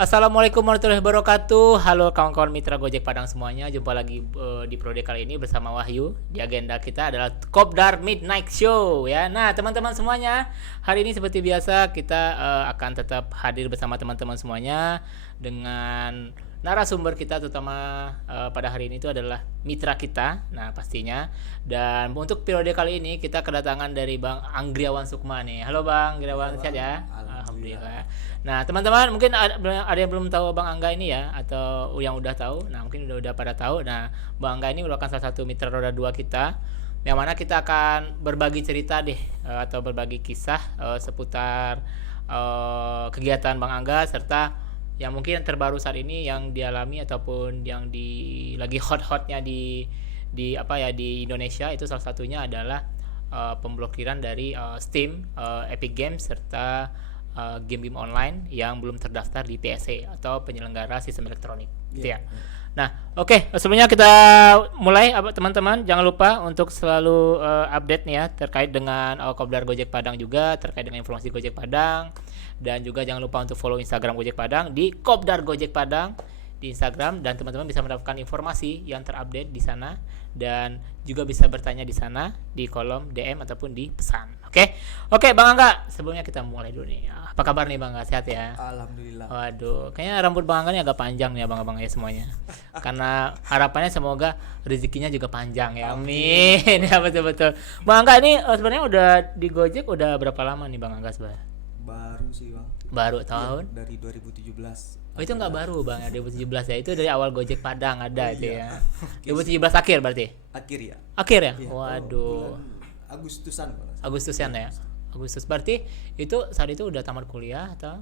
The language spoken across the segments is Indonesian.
Assalamualaikum warahmatullahi wabarakatuh. Halo kawan-kawan mitra Gojek Padang semuanya. Jumpa lagi di Prode kali ini bersama Wahyu. Di agenda kita adalah Kopdar Midnight Show ya. Nah, teman-teman semuanya, hari ini seperti biasa kita akan tetap hadir bersama teman-teman semuanya dengan narasumber kita, terutama pada hari ini itu adalah mitra kita. Nah, pastinya. Dan untuk periode kali ini kita kedatangan dari Bang Anggriawan Sukma nih. Halo Bang Anggriawan, sehat ya? Alhamdulillah. Nah, teman-teman mungkin ada yang belum tahu Bang Angga ini ya, atau yang udah tahu. Nah, mungkin udah pada tahu. Nah, Bang Angga ini merupakan salah satu mitra roda 2 kita, yang mana kita akan berbagi cerita deh, atau berbagi kisah seputar kegiatan Bang Angga, serta yang mungkin terbaru saat ini yang dialami ataupun yang lagi hot-hotnya di apa ya, di Indonesia. Itu salah satunya adalah pemblokiran dari Steam, Epic Games, serta game-game online yang belum terdaftar di PSE atau penyelenggara sistem elektronik, gitu ya. Nah, oke, sebelumnya kita mulai, teman-teman jangan lupa untuk selalu update nih ya terkait dengan Kopdar Gojek Padang, juga terkait dengan informasi Gojek Padang, dan juga jangan lupa untuk follow Instagram Gojek Padang di Kopdar Gojek Padang di Instagram, dan teman-teman bisa mendapatkan informasi yang terupdate di sana, dan juga bisa bertanya di sana di kolom DM ataupun di pesan. Oke, Bang Angga, sebelumnya kita mulai dulu nih. Apa kabar nih Bang Angga, sehat ya? Alhamdulillah. Waduh, kayaknya rambut Bang Angga ini agak panjang nih abang-abang ya semuanya. Karena harapannya semoga rezekinya juga panjang ya. Amin. Ya, betul-betul. Bang Angga ini sebenarnya udah di Gojek udah berapa lama nih Bang Angga sebenarnya? Baru sih Bang. Baru tahun? Ya, dari 2017. Oh, itu nggak baru Bang ya, 2017 ya. Itu dari awal Gojek Padang ada itu ya. Okay, 2017 akhir berarti? Akhir ya. Akhir ya? Iya, Waduh. Agustusan kalau nggak salah. Agustusan ya? Agustus. Berarti itu saat itu udah tamat kuliah atau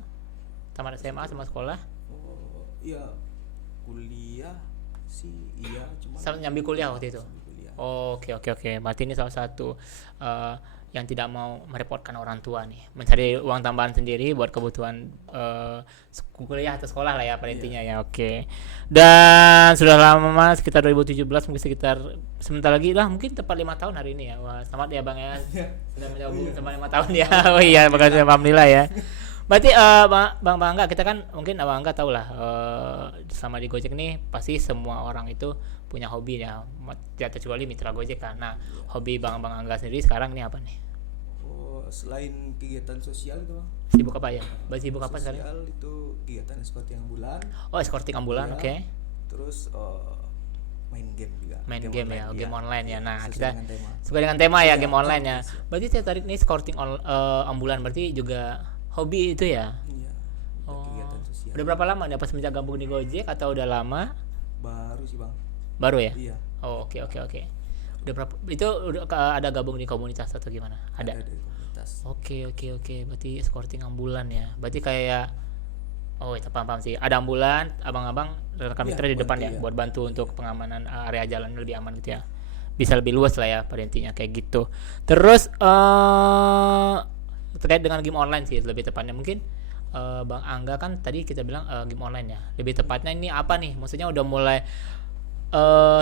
tamat SMA sama sekolah? Oh, iya. Kuliah sih iya, cuma Nyambi kuliah waktu itu. kuliah. Oke. Berarti ini salah satu yang tidak mau merepotkan orang tua nih, mencari uang tambahan sendiri buat kebutuhan kuliah atau sekolah lah ya pada intinya ya. Oke. Dan sudah lama, sekitar 2017, mungkin sekitar sebentar lagi lah, mungkin tepat 5 tahun hari ini ya. Wah, selamat ya Bang ya. Sudah menjawab sama 5 tahun ya. Oh iya, makasih, alhamdulillah ya. Berarti Bang Angga, kita kan mungkin Bang Angga tahu lah, selama di Gojek nih pasti semua orang itu punya hobi ya, tidak terkecuali mitra Gojek kan. Nah, hobi Bang Angga sendiri sekarang ini apa nih? Oh, selain kegiatan sosial itu Bang. Sibuk apa ya? Sibuk apa sekarang? Sosial itu kegiatan escorting ambulan. Oh, escorting ambulan, Iya. oke. Terus main game juga. Main game ya, game online ya. Nah, sesuai kita dengan tema. sesuai dengan tema ya, Iya, game online ya. siap. Berarti saya tarik nih escorting ambulan, berarti juga hobi itu ya? Iya. Oh. Kegiatan sosial. Udah berapa lama nih pas semenjak gabung di Gojek, atau udah lama? Baru sih Bang. Baru ya? Iya. Oh, oke. Udah berapa? Itu udah ada gabung di komunitas atau gimana? Ada. Dari komunitas. Oke. Berarti escorting ambulan ya. Berarti kayak, oh, itu paham sih. Ada ambulan, abang-abang rekan Iya, mitra di depan bantu, ya, ya. buat bantu untuk pengamanan area jalan lebih aman gitu ya. Bisa lebih luas lah ya pada intinya kayak gitu. Terus terkait dengan game online sih lebih tepatnya mungkin, Bang Angga kan tadi kita bilang game online ya. Lebih tepatnya ini apa nih? Maksudnya udah mulai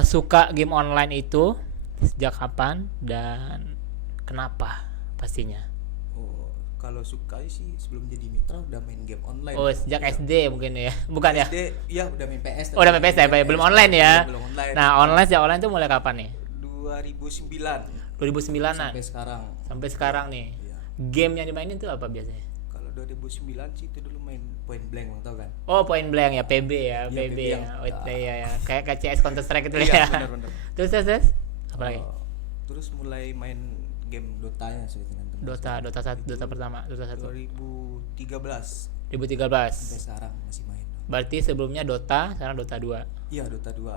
suka game online itu sejak kapan dan kenapa pastinya? Oh, kalau suka sih sebelum jadi mitra udah main game online. Oh, sejak SD mungkin ya. Bukan ya? SD, iya udah main PS. Oh, udah main PS ya, belum online ya. Belum online. Nah, sejak online tuh mulai kapan nih? 2009 2009-an sampai sekarang. sampai sekarang nih. Iya. Game yang dimainin tuh apa biasanya? Kalau 2009 sih itu dulu main Point Blank, Bang, tau kan? Oh, Point Blank ya, PB ya, Iya, PB PB ya. yang, Oh, iya. Kayak CS Counter Strike itu Iya, ya. benar. Terus apa lagi? Terus mulai main game Dota-nya sih dengan teman. Dota 1, Dota pertama, Dota 1. 2013 2013. sampai sekarang masih main. Berarti sebelumnya Dota, sekarang Dota 2. Iya, Dota 2.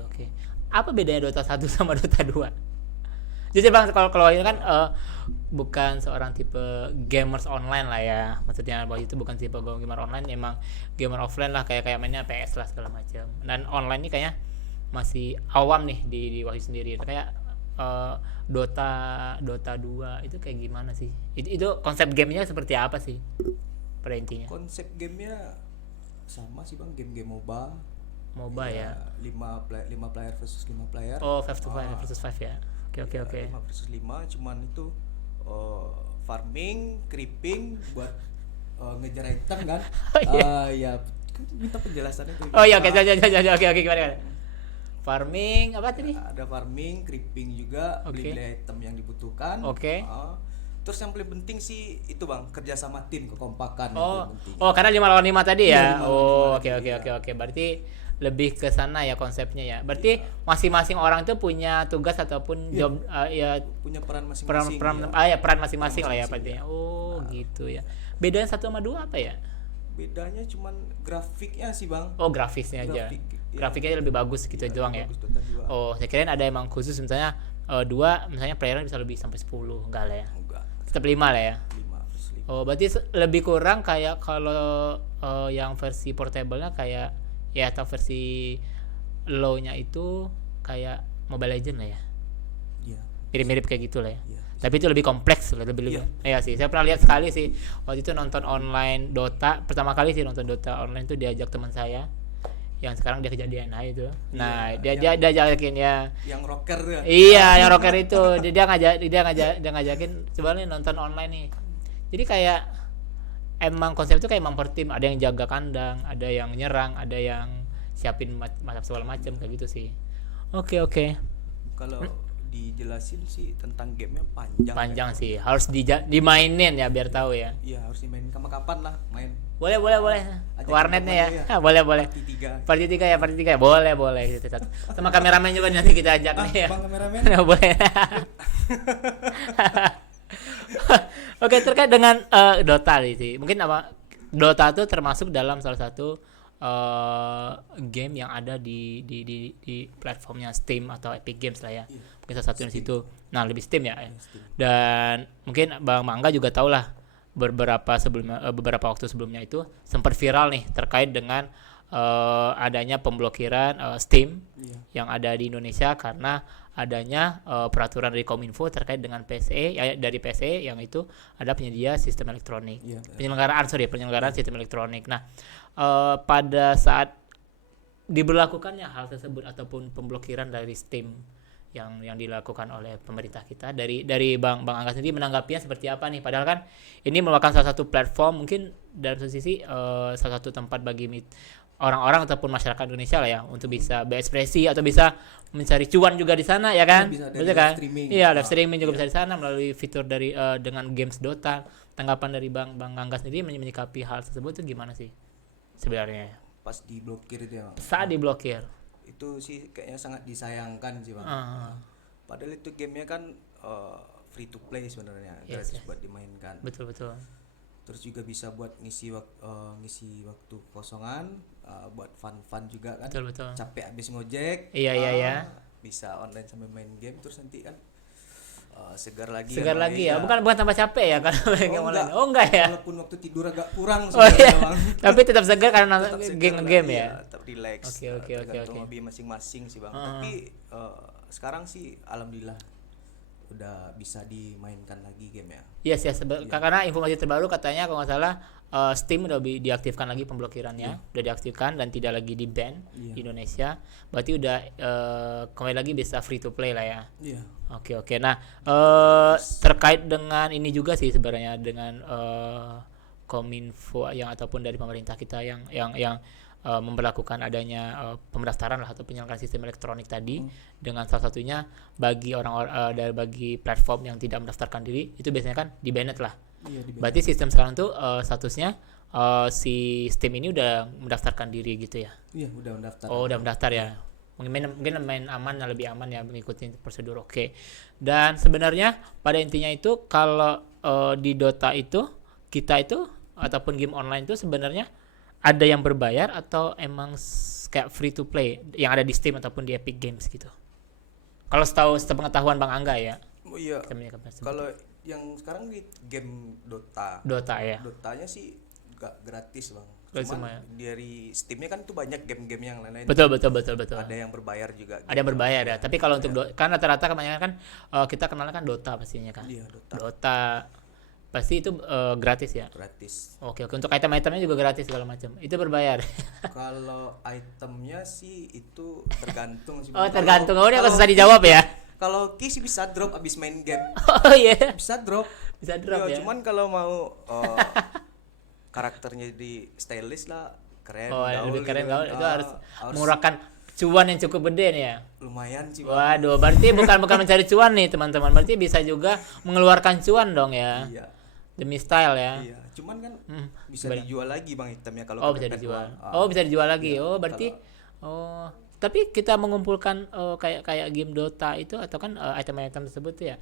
Oke. Apa bedanya Dota 1 sama Dota 2? Jadi Bang, kalau ini kan bukan seorang tipe gamers online lah ya. Maksudnya bahwa itu bukan tipe gamer online, emang gamer offline lah, kayak mainnya PS lah segala macam. Dan online ini kayaknya masih awam nih di Wahyu sendiri. Kayak Dota 2 itu kayak gimana sih? Itu konsep gamenya seperti apa sih pada intinya? Konsep gamenya sama sih Bang, game MOBA ya. 5 player versus 5 player. Oh, 5 to 5 versus 5 ya. Oke. 5 versus 5, cuman itu farming, creeping buat ngejar item kan. Oh, iya. Ya minta penjelasannya tuh. Oh iya, oke, oke, gimana? Farming apa tadi? Ada farming, creeping juga, Oke. beli item yang dibutuhkan. Oke. Terus yang paling penting sih itu bang, kerja sama tim, kekompakan yang Oh, paling penting. karena 5 lawan 5 tadi ya. Iya, 5 lawan Oh, 5 oke, tadi, ya. oke. Berarti lebih ke sana ya konsepnya ya. Berarti Iya. masing-masing orang itu punya tugas ataupun Iya. job ya Punya peran peran masing-masing. peran peran masing-masing lah ya Masing-masing, pastinya. Oh, gitu ya. Bedanya 1 sama 2 apa ya? Bedanya cuman grafiknya sih bang. Oh, grafisnya aja. Grafik, iya. Grafiknya lebih bagus gitu Iya, doang ya. bagus Dota 2. Oh, saya kirain ada emang khusus misalnya 2 misalnya playernya bisa lebih sampai 10, enggak lah ya. Enggak, Tetap 5 lah ya. 5 Oh, berarti lebih kurang kayak kalau yang versi portable-nya kayak ya atau versi low-nya itu kayak Mobile Legend lah ya. Iya. Mirip-mirip kayak gitu lah ya. Iya. Tapi itu lebih kompleks loh, lebih Iya. Iya sih. Saya pernah lihat sekali sih waktu itu nonton online Dota. Pertama kali sih nonton Dota online tuh diajak teman saya yang sekarang dia kejadian itu. Nah, Iya, dia ajakin ya. Yang rocker ya. Iya, yang rocker itu dia ngajakin coba nih nonton online nih. Jadi kayak emang konsep itu kayak emang per tim, ada yang jaga kandang, ada yang nyerang, ada yang siapin macam segala macam kayak gitu sih. Oke. Kalau dijelasin sih tentang gamenya panjang. Panjang ya. sih. Harus dimainin ya biar tahu ya. Iya, harus dimainin kapan lah main. Boleh. Ajak Warnetnya ya. teman-teman Ah, boleh. Party 3. Party 3 ya. Boleh gitu. Sama kameramen juga nanti kita ajak nih ya. Bang kameramen. Boleh. Oke, terkait dengan Dota sih. Mungkin apa Dota itu termasuk dalam salah satu game yang ada di platformnya Steam atau Epic Games lah ya. Iya. Mungkin salah satu di situ. Nah, lebih Steam ya. Steam. Dan mungkin Bang Mangga juga tahu lah beberapa waktu sebelumnya itu sempat viral nih terkait dengan adanya pemblokiran Steam Iya. yang ada di Indonesia karena adanya peraturan dari Kominfo terkait dengan PSE ya, dari PSE yang itu ada penyedia sistem elektronik. Iya. Penyelenggaraan sistem elektronik. Nah, pada saat diberlakukannya hal tersebut ataupun pemblokiran dari Steam yang dilakukan oleh pemerintah kita dari Bang Angga sendiri menanggapinya seperti apa nih? Padahal kan ini merupakan salah satu platform mungkin dari satu sisi salah satu tempat bagi orang-orang ataupun masyarakat Indonesia lah ya untuk bisa berekspresi atau bisa mencari cuan juga di sana ya kan? Bisa dari Betul kan? live streaming. Iya, live streaming juga Iya. bisa di sana melalui fitur dari dengan games Dota. Tanggapan dari Bang Angga sendiri menyikapi hal tersebut itu gimana sih sebenarnya? Pas diblokir itu ya bang. Saat diblokir. Itu sih kayaknya sangat disayangkan sih bang. Ah, Padahal itu gamenya kan free to play sebenarnya, Yes, gratis buat dimainkan. betul. Terus juga bisa buat ngisi waktu kosongan, buat fun juga kan. Betul. Capek habis ngojek. Iya. Bisa online sambil main game terus nanti kan segar lagi. Segar kan, lagi ya. iya. Bukan tambah capek ya kalau main game online. Oh enggak ya. Walaupun waktu tidur agak kurang Oh iya. sebenarnya, Bang. Tapi tetap segar karena Tetap segar game lah, ya. iya, tetap relax. Oke. Tergantung hobi masing-masing sih bang. Tapi sekarang sih alhamdulillah udah bisa dimainkan lagi game ya. Yes, karena informasi terbaru katanya kalau nggak salah Steam udah diaktifkan lagi pemblokirannya, udah diaktifkan dan tidak lagi di ban Iya. di Indonesia. Berarti udah kembali lagi bisa free to play lah ya. Iya. Oke. Nah, terkait dengan ini juga sih sebenarnya dengan Kominfo yang ataupun dari pemerintah kita yang memberlakukan adanya pendaftaran lah atau penyelenggaraan sistem elektronik tadi dengan salah satunya bagi bagi platform yang tidak mendaftarkan diri itu biasanya kan di-banned lah. Iya, Berarti sistem sekarang tuh statusnya si Steam ini udah mendaftarkan diri gitu ya. Iya, udah mendaftar. Oh, udah mendaftar ya. Mungkin main aman, lebih aman ya mengikuti prosedur. Oke. Dan sebenarnya pada intinya itu kalau di Dota itu kita itu ataupun game online itu sebenarnya ada yang berbayar atau emang kayak free to play yang ada di Steam ataupun di Epic Games gitu. Kalau sepengetahuan Bang Angga ya. Oh iya. Kita menyikapi tersebut. Kalau yang sekarang di game Dota. Dota ya. Dotanya sih gak gratis bang. Gratis Cuman semua ya. dari Steamnya kan tuh banyak game-game yang lain-lain. Betul. Ada yang berbayar juga. Ada yang berbayar ya. Tapi kalau untuk kan rata-rata kebanyakan kan kita kenalnya kan Dota pastinya kan. Iya, Dota. Dota pasti itu gratis ya. Gratis. Oke. Untuk item-itemnya juga gratis segala macam. Itu berbayar. Kalau itemnya sih itu tergantung sih. Oh, Bang. tergantung. Oh, ini Kalau agak susah dijawab ya. Kalau Ki sih bisa drop abis main game. Oh iya. Bisa drop. Bisa drop ya. Cuman kalau mau karakternya di stylish lah keren, Oh, lebih keren gitu. gaul itu harus mengeluarkan cuan yang cukup gede nih ya. lumayan sih Bang. Waduh, berarti bukan mencari cuan nih teman-teman, berarti bisa juga mengeluarkan cuan dong ya. Iya. Demi style ya. Iya, cuman kan bisa gimana? dijual lagi Bang itemnya kalau Oh, bisa kepepet dijual. doang. Oh, bisa dijual lagi. Iya, Oh, berarti tapi kita mengumpulkan kayak game Dota itu atau kan item-item tersebut tuh ya.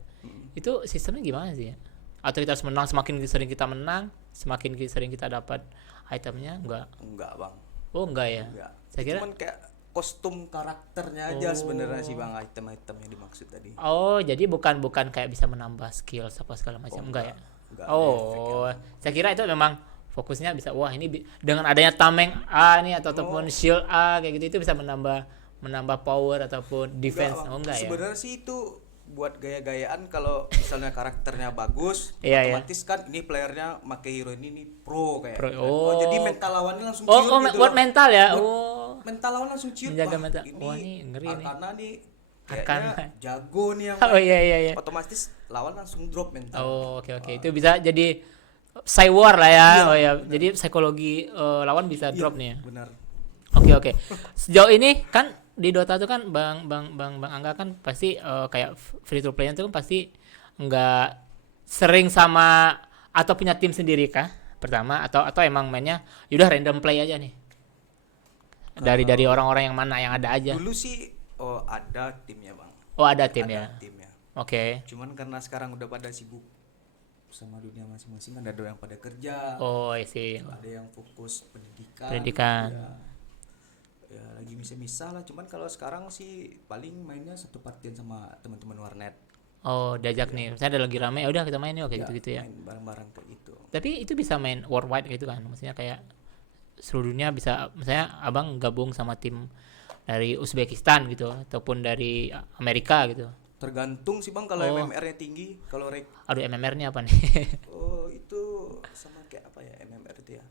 Itu sistemnya gimana sih ya? Atau kita harus menang, semakin sering kita menang, semakin sering kita dapat itemnya? Enggak Bang. Oh, enggak ya. Enggak. Saya kira Cuman kayak kostum karakternya aja sebenarnya sih Bang, item-item yang dimaksud tadi. oh, jadi bukan kayak bisa menambah skill apa segala macam, enggak ya? Enggak ada Oh, saya kira itu memang fokusnya bisa wah ini dengan adanya tameng A nih ataupun shield A kayak gitu itu bisa menambah power ataupun defense. Bang. Oh, enggak ya? Sebenarnya sih itu buat gaya-gayaan kalau misalnya karakternya bagus, Iya, iya. otomatis kan ini playernya make hero ini nih pro kayak. Pro. gitu. Oh. Jadi mental lawannya langsung Oh, ciut gitu. buat loh. mental ya. Buat Oh. mental lawan langsung ciut. Menjaga Wah, mental. Ini Wah, ini ngeri nih. Arcana nih Arcana. kayaknya jago nih yang Oh, iya iya iya. otomatis lawan langsung drop mental. Oh, oke. Itu bisa jadi cyber lah ya. Iya, Oh ya, jadi psikologi lawan bisa drop nih ya. Benar. Oke. Sejauh ini kan di Dota tuh kan Bang Angga kan pasti kayak free to play itu kan pasti nggak sering sama atau punya tim sendiri kah? Pertama atau emang mainnya yaudah random play aja nih. Dari orang-orang yang mana yang ada aja. Dulu sih ada timnya Bang. Oh, ada tim Ada ya. timnya. Oke. Cuman karena sekarang udah pada sibuk sama dunia masing-masing, ada yang pada kerja, Oh, isi ada yang fokus pendidikan. pendidikan. Ya lagi misah-misah lah. Cuman kalau sekarang sih paling mainnya satu partian sama teman-teman warnet. Oh, diajak nih. Saya ada lagi rame, ya udah kita main yuk kayak gitu-gitu ya. Main bareng-bareng kayak gitu. Tapi itu bisa main worldwide gitu kan. Maksudnya kayak seluruh dunia bisa, misalnya Abang gabung sama tim dari Uzbekistan gitu ataupun dari Amerika gitu. Tergantung sih Bang kalau MMR-nya tinggi, kalau Aduh, MMR-nya apa nih? itu sama kayak apa ya MMR itu ya.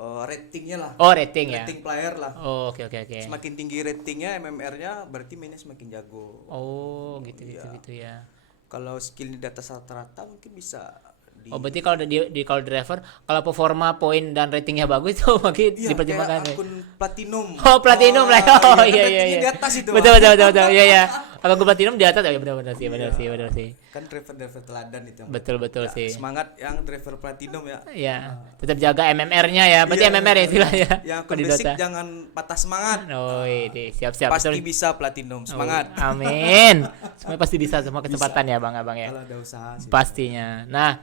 Ratingnya lah. Oh, rating ya. Rating player lah. Oh, oke. Semakin tinggi ratingnya MMR-nya berarti mainnya semakin jago. Oh, gitu ya. Kalau skill di atas rata-rata mungkin bisa di Oh, berarti kalau kalau driver, kalau performa poin dan ratingnya bagus itu makin iya, dipertimbangkan. kayak akun platinum. Oh, platinum lah. Oh, iya. Ratingnya di atas itu. Betul. Bang. Iya. Kalau gue platinum di atas ya benar sih. Kan driver teladan itu. Betul Ya, sih. semangat yang driver platinum ya. Iya, tetap jaga MMR-nya ya. Berarti Iya, MMR ya istilahnya. Yang akun Di basic Dota. jangan patah semangat. Oh, ini siap. Pasti Betul. bisa platinum. Semangat. Oh, amin. Semua pasti bisa, semua kesempatan ya Bang Abang ya. Kalau ada usaha sih. Pastinya. Nah,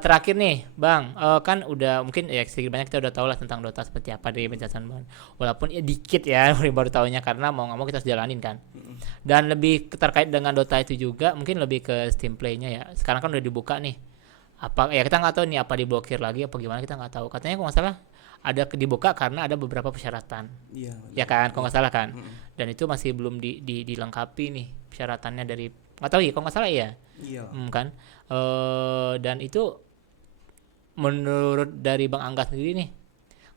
terakhir nih Bang, kan udah mungkin ya sedikit banyak kita udah tahu lah tentang Dota seperti apa dari penjelasan Bang. Walaupun ya dikit ya baru tahunya karena mau nggak mau kita harus jalanin kan. Dan lebih terkait dengan Dota itu juga mungkin lebih ke Steam Play-nya ya. Sekarang kan udah dibuka nih. Apa ya kita nggak tahu nih apa diblokir lagi apa gimana kita nggak tahu. Katanya kalau nggak salah ada dibuka karena ada beberapa persyaratan. Iya. Ya kan, kalau nggak salah kan. Dan itu masih belum dilengkapi nih persyaratannya dari nggak tahu ya kalau nggak salah ya. Iya. Kan. Dan itu menurut dari Bang Angga sendiri nih,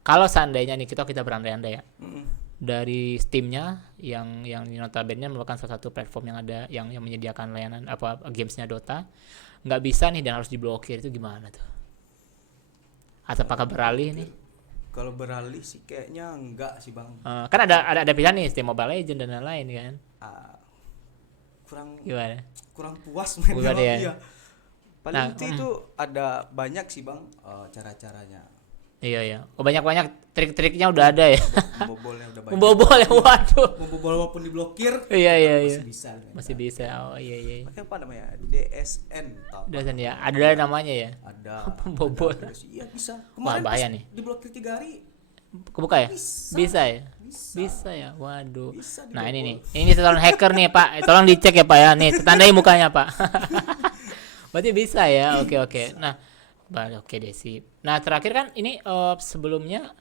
kalau seandainya nih kita berandai-andai ya, dari Steam-nya yang notabene merupakan salah satu platform yang ada yang menyediakan layanan apa gamesnya Dota, nggak bisa nih dan harus diblokir, itu gimana tuh? Atau apakah beralih nih? Kalau beralih sih kayaknya enggak sih Bang. Kan ada pilihan nih Steam Mobile Legends dan lain-lain kan? Gimana? Kurang puas main Bukan ya? Iya. Paling itu ada banyak sih Bang cara-caranya. Iya. Oh, banyak trik-triknya udah ada ya. Membobolnya udah banyak. Membobol ya, waduh. Membobol walaupun diblokir. Iya. Masih bisa. Masih bisa. Oh iya. Pakai apa namanya? DSN tau. DSN ya. Ada namanya ya. Ada. Membobol. Iya bisa. Wah, Kemarin bahaya pas nih. diblokir 3 hari. Kebuka ya? Bisa ya? Bisa. Bisa ya. Waduh. Bisa Nah, dibobol. ini calon hacker nih, Pak. Tolong dicek ya, Pak ya. Nih, tandai mukanya, Pak. Berarti bisa ya. Oke. Nah, oke deh sih. Nah, terakhir kan ini sebelumnya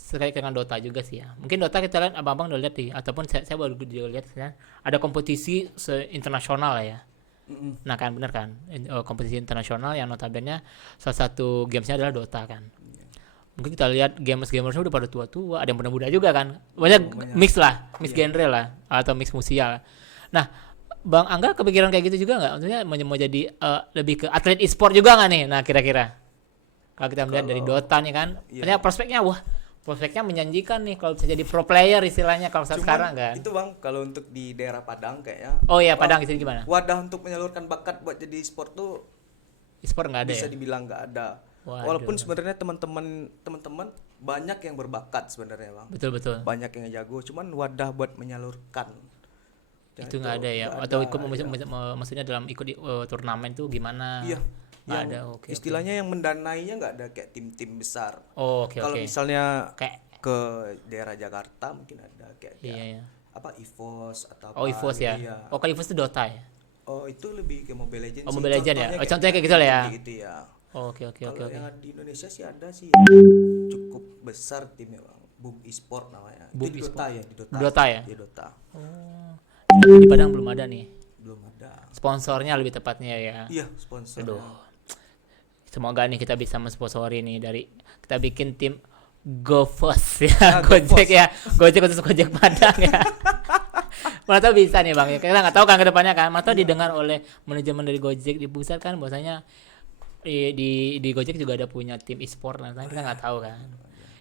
terkait dengan Dota juga sih ya. Mungkin Dota kita lihat abang-abang udah lihat nih ataupun saya baru juga lihat kan ada kompetisi internasional lah ya. Nah, kan benar kan? Kompetisi internasional yang notabene salah satu gamesnya adalah Dota kan. Mungkin kita lihat gamers-gamersnya udah pada tua-tua, ada yang muda-muda juga kan. Banyak mix genre lah atau mix musia lah. Nah, Bang Angga kepikiran kayak gitu juga nggak? Maksudnya mau jadi lebih ke atlet e-sport juga nggak nih? Nah, kira-kira kalau kita melihat dari Dota nih kan, maksudnya prospeknya wah prospeknya menjanjikan nih kalau bisa jadi pro player istilahnya kalau saat Cuman sekarang kan. itu Bang, kalau untuk di daerah Padang kayaknya Oh iya, Padang itu gimana? wadah untuk menyalurkan bakat buat jadi sport tuh E-sport nggak ada bisa ya? dibilang nggak ada. Waduh. Walaupun sebenarnya teman-teman banyak yang berbakat sebenarnya Bang. Betul. Banyak yang jago, cuman wadah buat menyalurkan. Ya, Itu nggak ada ya? nggak Atau ada, ikut ya. maksudnya dalam ikut turnamen tuh gimana? Iya. Nggak Yang ada. Oke. istilahnya yang mendanainya nggak ada kayak tim-tim besar. Oh, oke. Kalau misalnya Kayak ke daerah Jakarta mungkin ada kayak iya. apa EVOS atau Oh, apa EVOS gitu ya. Oh, kalau EVOS itu Dota ya? Oh, itu lebih ke Mobile Legends. Oh, sih. Mobile Legends ya? Oh, kayak contohnya kayak gitu lah ya? Gitu ya. Oh, oke. Kalau yang di Indonesia sih ada sih cukup besar timnya Bang. Boom Esport namanya. Boom Itu di Dota ya, di Dota. Dota ya? Di Dota. Oh. Di Padang belum ada nih. Belum ada. Sponsornya lebih tepatnya ya. Iya, sponsor. Aduh. Semoga nih kita bisa mensponsori nih dari kita bikin tim GoFoss ya, Gojek ya, Gojek khusus Gojek Padang ya. Mana tahu bisa nih Bang ya. Kita nggak tahu kan ke depannya kan. Mana tahu didengar oleh manajemen dari Gojek di pusat kan bahwasanya di Gojek juga ada punya tim e-sport nah, kita nggak tahu kan.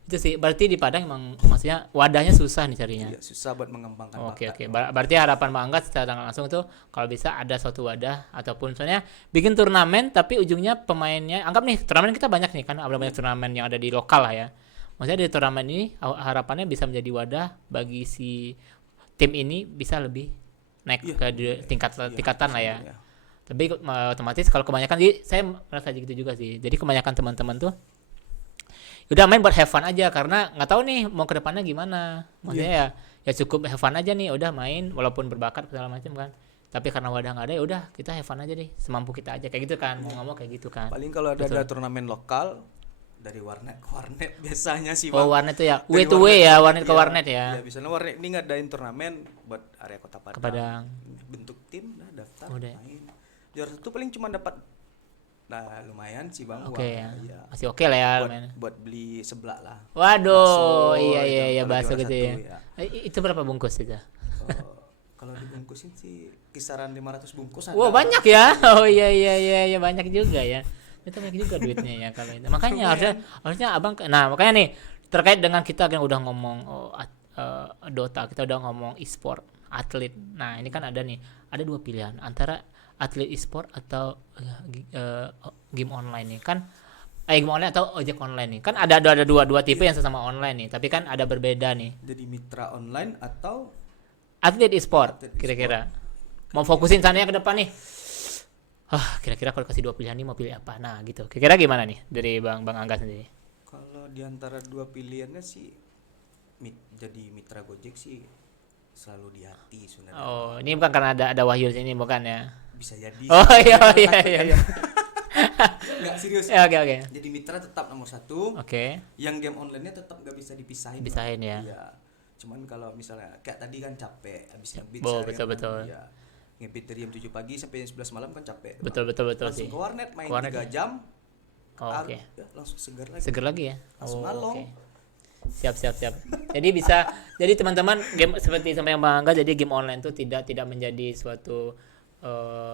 Itu sih berarti di Padang emang maksudnya wadahnya susah nih carinya. Iya, susah buat mengembangkan Oke. bakat. Berarti harapan Bang Angga secara langsung tuh kalau bisa ada suatu wadah ataupun misalnya bikin turnamen tapi ujungnya pemainnya anggap nih turnamen kita banyak nih kan ada banyak turnamen yang ada di lokal lah ya. Maksudnya di turnamen ini harapannya bisa menjadi wadah bagi si tim ini bisa lebih naik Iya, ke tingkatan lah ya. Iya. Tapi otomatis kalau kebanyakan jadi saya merasa gitu juga sih. Jadi kebanyakan teman-teman tuh udah main buat have fun aja karena nggak tahu nih mau ke depannya gimana. Maksudnya ya cukup have fun aja nih udah main walaupun berbakat segala macam kan. Tapi karena wadah nggak ada ya udah kita have fun aja deh semampu kita aja kayak gitu kan. Mau ngomong kayak gitu kan. Paling kalau ada turnamen lokal dari warnet ke warnet biasanya sih Oh, Bang. warnet tuh ya. Dari Way to way ya, warnet ke iya. warnet ya. Iya, misalnya warnet ini ngadain turnamen buat area Kota Padang. Ke Padang. Bentuk tim lah daftar Udah. main. Juara satu paling cuma dapat lumayan sih Bang. Oke ya. uangnya, iya. Masih oke lah ya Buat, lumayan. buat beli seblak lah. Waduh, Bakso, iya kalau bakso juara gitu satu, ya. Itu berapa bungkus itu? Kalau dibungkusin sih kisaran 500 bungkus ada. Wah, banyak ya. Oh iya banyak juga ya. Itu banyak juga duitnya ya kalau itu. Makanya harusnya Abang makanya nih terkait dengan kita kan udah ngomong Dota, kita udah ngomong e-sport, atlet. Nah, ini kan ada dua pilihan antara atlet e-sport atau game online nih. Kan game online atau ojek online nih. Kan ada dua tipe yang sesama online nih, tapi kan ada berbeda nih. Jadi mitra online atau Atlet e-sport kira-kira. Mau fokusin sana ke depan nih. Kira-kira kalau kasih dua pilihan nih mau pilih apa? Nah, gitu. Kira-kira gimana nih dari Bang Angga sendiri? kalau di antara dua pilihannya sih jadi mitra Gojek sih selalu di hati sebenarnya. Oh, ini bukan karena ada Wahyu di sini bukan ya? Bisa jadi. Oh iya. Nggak serius. Ya, oke. Jadi mitra tetap nomor satu. Oke. Yang game online-nya tetap nggak bisa dipisahin. Pisahin ya. Iya. Cuman kalau misalnya kayak tadi kan capek habis ngebit Oh, seharian betul. kan, ya. Ngebit dari jam 7 pagi sampai jam 11 malam kan capek. Betul Langsung sih. ke warnet main Warnet 3 jam. Oh, oke. Ya, langsung segar lagi. Seger lagi ya? Langsung ngalong. Oke. Siap. Jadi teman-teman game seperti sama yang Bang Angga, jadi game online itu tidak menjadi suatu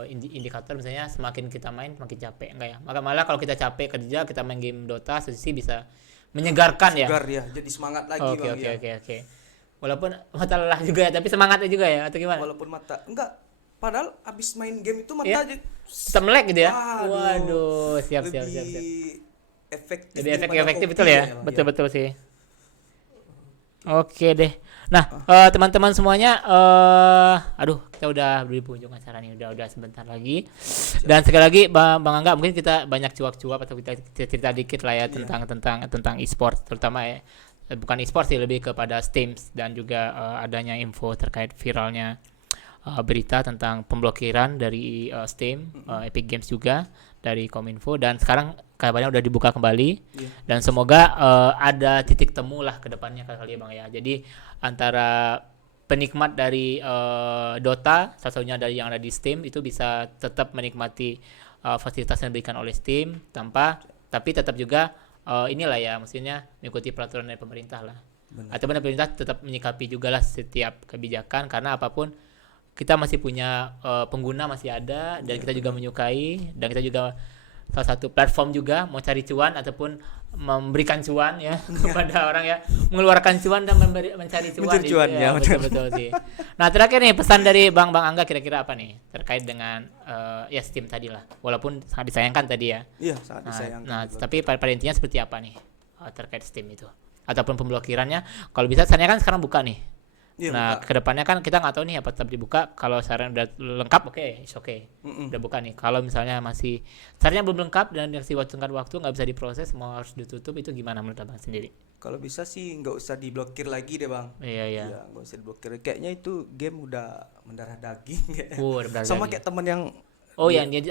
indikator misalnya semakin kita main makin capek enggak ya? Maka malah kalau kita capek kerja kita main game Dota sisi bisa menyegarkan ya. Segar ya, jadi semangat lagi Bang. Oke. Walaupun mata lelah juga ya, tapi semangatnya juga ya atau gimana? Walaupun mata enggak, padahal abis main game itu mata Iya. aja Bisa melek gitu ya? Waduh, Siap. efektif. Lebih daripada efektif kopi betul ya? Bang. Betul sih. Oke deh. Nah, teman-teman semuanya, kita udah di penghujung acara nih, udah sebentar lagi. Dan sekali lagi, Bang Angga, mungkin kita banyak cuap-cuap atau kita cerita dikit lah ya tentang e-sport, terutama ya, bukan e-sport sih, lebih kepada Steam dan juga adanya info terkait viralnya berita tentang pemblokiran dari Steam, Epic Games juga dari Kominfo, dan sekarang kabarnya udah dibuka kembali. Dan semoga ada titik temu lah ke depannya kali ya Bang ya. Jadi antara penikmat dari Dota, salah satunya dari yang ada di Steam itu bisa tetap menikmati fasilitas yang diberikan oleh Steam tapi tetap juga inilah ya, maksudnya mengikuti peraturan dari pemerintah lah. Atau pemerintah tetap menyikapi juga lah setiap kebijakan, karena apapun kita masih punya pengguna masih ada, dan kita juga menyukai, dan kita juga salah satu platform juga mau cari cuan ataupun memberikan cuan ya kepada orang ya, mengeluarkan cuan dan mencari cuan. Mencari cuan, ya, betul sih. Nah, terakhir nih pesan dari Bang Angga kira-kira apa nih terkait dengan ya Steam tadi lah. Walaupun sangat disayangkan tadi ya. Iya, sangat disayangkan. Nah, tapi pada intinya seperti apa nih terkait Steam itu ataupun pemblokirannya? Kalau bisa sarannya kan sekarang buka nih. Iya, Nah, buka. kedepannya kan kita nggak tahu nih apa tetap dibuka. Kalau saran udah lengkap, oke, it's okay. Udah buka nih. Kalau misalnya masih sarannya belum lengkap dan dikasih waktu nggak bisa diproses, mau harus ditutup, itu gimana menurut Abang sendiri? Kalau bisa sih nggak usah diblokir lagi deh bang. Iya. Iya, nggak usah diblokir. Kayaknya itu game udah mendarah daging kayaknya. Udah berarti. Sama kayak temen yang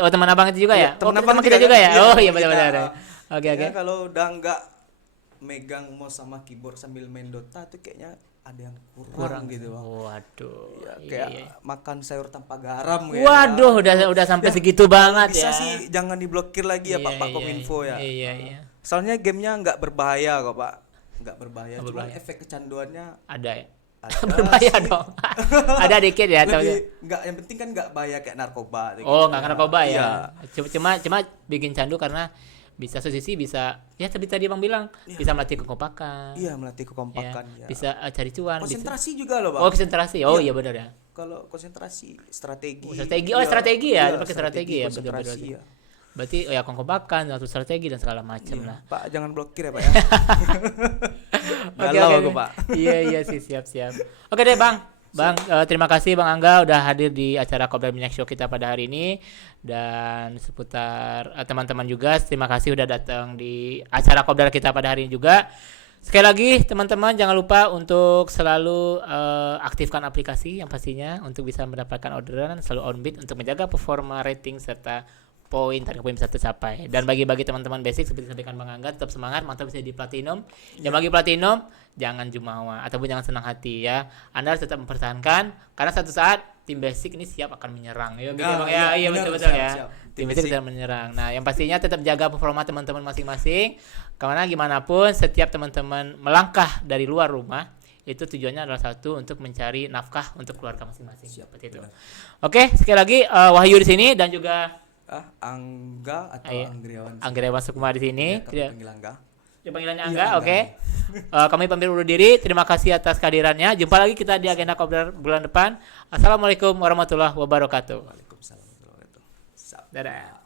teman abang itu juga ya? Iya, teman Teman abang kita juga ya? Iya, Oh iya kita. benar-benar. Oke. Kayaknya kalau udah nggak megang mouse sama keyboard sambil main Dota tuh kayaknya ada yang kurang gitu bang. Waduh. Ya, Iya, kayak iya. makan sayur tanpa garam ya. Waduh, udah sampai segitu banget Bisa ya. sih jangan diblokir lagi ya Pak Kominfo ya. Iya. Soalnya gamenya nggak berbahaya kok Pak. Nggak berbahaya, Nggak cuma berbahaya. efek kecanduannya Ada ya? ada Berbahaya sih. dong. Ada dikit ya atau Lebih nggak, yang penting kan nggak bahaya kayak narkoba. Oh, nggak narkoba Iya. ya. Cuma bikin candu karena bisa sisi bisa ya tadi Bang bilang bisa melatih kekompakan. Iya, melatih kekompakan ya. Bisa cari cuan, Konsentrasi juga loh, Bang. Oh, konsentrasi. Oh Iya. iya benar ya. Kalau konsentrasi, strategi. Strategi. Oh, Iya, strategi ya. iya, Pakai strategi ya, konsentrasi betul-betul. ya. Berarti ya kekompakan, satu strategi dan segala macam Iya. lah. Pak, jangan blokir ya, Pak ya. Oke, Galau oke. aku, Pak. Iya sih, siap. Oke deh Bang, terima kasih Bang Angga udah hadir di acara Kopdar Minyak Show kita pada hari ini, dan seputar teman-teman juga terima kasih udah datang di acara Kopdar kita pada hari ini juga. Sekali lagi teman-teman jangan lupa untuk selalu aktifkan aplikasi yang pastinya untuk bisa mendapatkan orderan selalu on beat untuk menjaga performa rating serta target poin bisa tercapai. Dan bagi teman-teman basic seperti disampaikan Bang Angga, tetap semangat, mantap bisa di platinum. Yang bagi platinum jangan jumawa ataupun jangan senang hati ya. Anda harus tetap mempertahankan karena satu saat tim basic ini siap akan menyerang. Ya, gitu Bang ya. Iya benar, betul ya. siap. Tim basic sedang menyerang. Nah, yang pastinya tetap jaga performa teman-teman masing-masing. Karena gimana pun setiap teman-teman melangkah dari luar rumah itu tujuannya adalah satu untuk mencari nafkah untuk keluarga masing-masing. Seperti itu. Oke, sekali lagi Wahyu di sini dan juga Angga atau Anggriawan. Anggriawan Sukma di sini. Kami panggil Angga. Ya, panggilannya Iya, Angga, Angga. oke. Kami pamit undur diri. Terima kasih atas kehadirannya. Jumpa lagi kita di agenda Kopdar bulan depan. Assalamualaikum warahmatullahi wabarakatuh. Waalaikumsalam warahmatullahi wabarakatuh. Dadah.